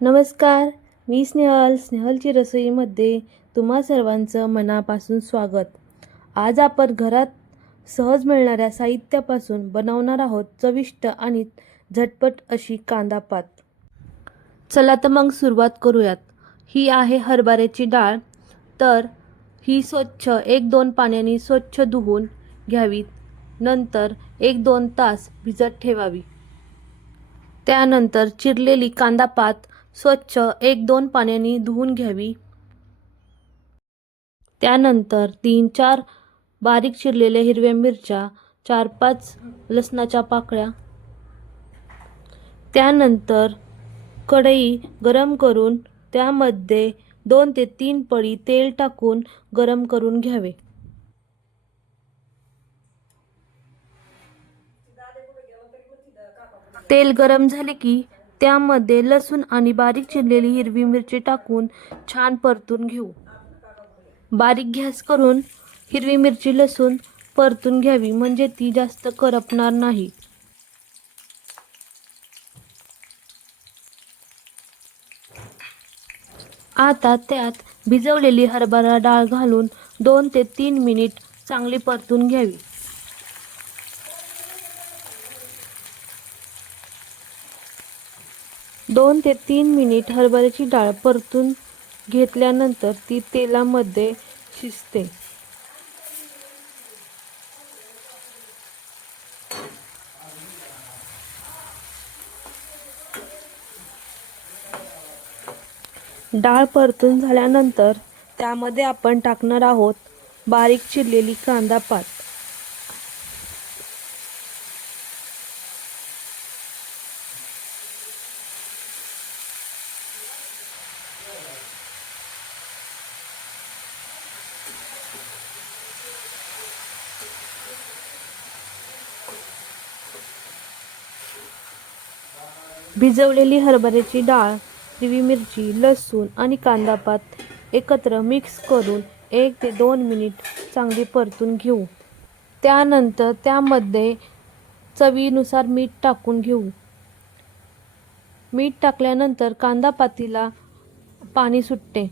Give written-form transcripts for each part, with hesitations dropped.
नमस्कार, मी स्नेहलची रसोईमध्ये तुम्हा सर्वांचं मनापासून स्वागत. आज आपण घरात सहज मिळणाऱ्या साहित्यापासून बनवणार आहोत चविष्ट आणि झटपट अशी कांदा पात. चला तर मग सुरुवात करूयात. ही आहे हरभऱ्याची डाळ. तर ही स्वच्छ 1-2 पाण्याने स्वच्छ धुवून घ्यावी. नंतर 1-2 तास भिजत ठेवावी. त्यानंतर चिरलेली कांदा पात स्वच्छ 1-2 पाण्याने धुवून घ्यावी. त्यानंतर 3-4 बारीक चिरलेल्या हिरव्या मिरच्या, 4-5 लसणाच्या पाकळ्या. त्यानंतर कढई गरम करून त्यामध्ये 2 ते 3 पळी तेल टाकून गरम करून घ्यावे. तेल गरम झाले की त्यामध्ये लसूण आणि बारीक चिरलेली हिरवी मिरची टाकून छान परतून घेऊ. बारीक गॅस करून हिरवी मिरची लसूण परतून घ्यावी, म्हणजे ती जास्त करपणार नाही. आता त्यात भिजवलेली हरभरा डाळ घालून 2 ते 3 मिनिट चांगली परतून घ्यावी. दोन ते 3 मिनिट हरभऱ्याची डाळ परतून घेतल्यानंतर ती तेलामध्ये शिजते. डाळ परतून झाल्यानंतर त्यामध्ये आपण टाकणार आहोत बारीक चिरलेली कांदा पात. भिजवलेली हरभऱ्याची डाळ, हिरवी मिरची, लसूण आणि कांदा पात एकत्र मिक्स करून 1 ते 2 मिनिट चांगली परतून घेऊ. त्यानंतर त्यामध्ये चवीनुसार मीठ टाकून घेऊ. मीठ टाकल्यानंतर कांदा पातीला पाणी सुटते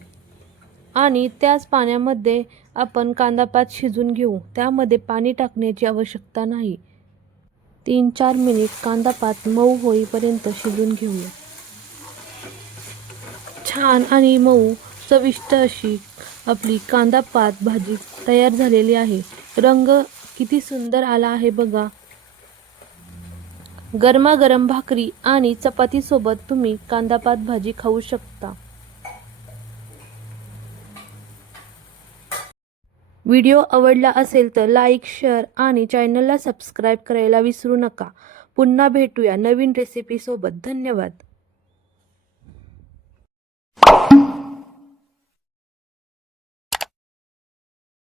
आणि त्याच पाण्यामध्ये आपण कांदा पात शिजून घेऊ. त्यामध्ये पाणी टाकण्याची आवश्यकता नाही. 3-4 मिनिट कांदा पात मऊ होईपर्यंत शिजून घेऊया. छान आणि मऊ चविष्ट अशी आपली कांदा पात भाजी तयार झालेली आहे. रंग किती सुंदर आला आहे बघा. गरमागरम भाकरी आणि चपातीसोबत तुम्ही कांदा पात भाजी खाऊ शकता. व्हिडिओ आवडला असेल तर लाईक, शेअर आणि चॅनलला सबस्क्राईब करायला विसरू नका. पुन्हा भेटूया नवीन रेसिपीसोबत. धन्यवाद.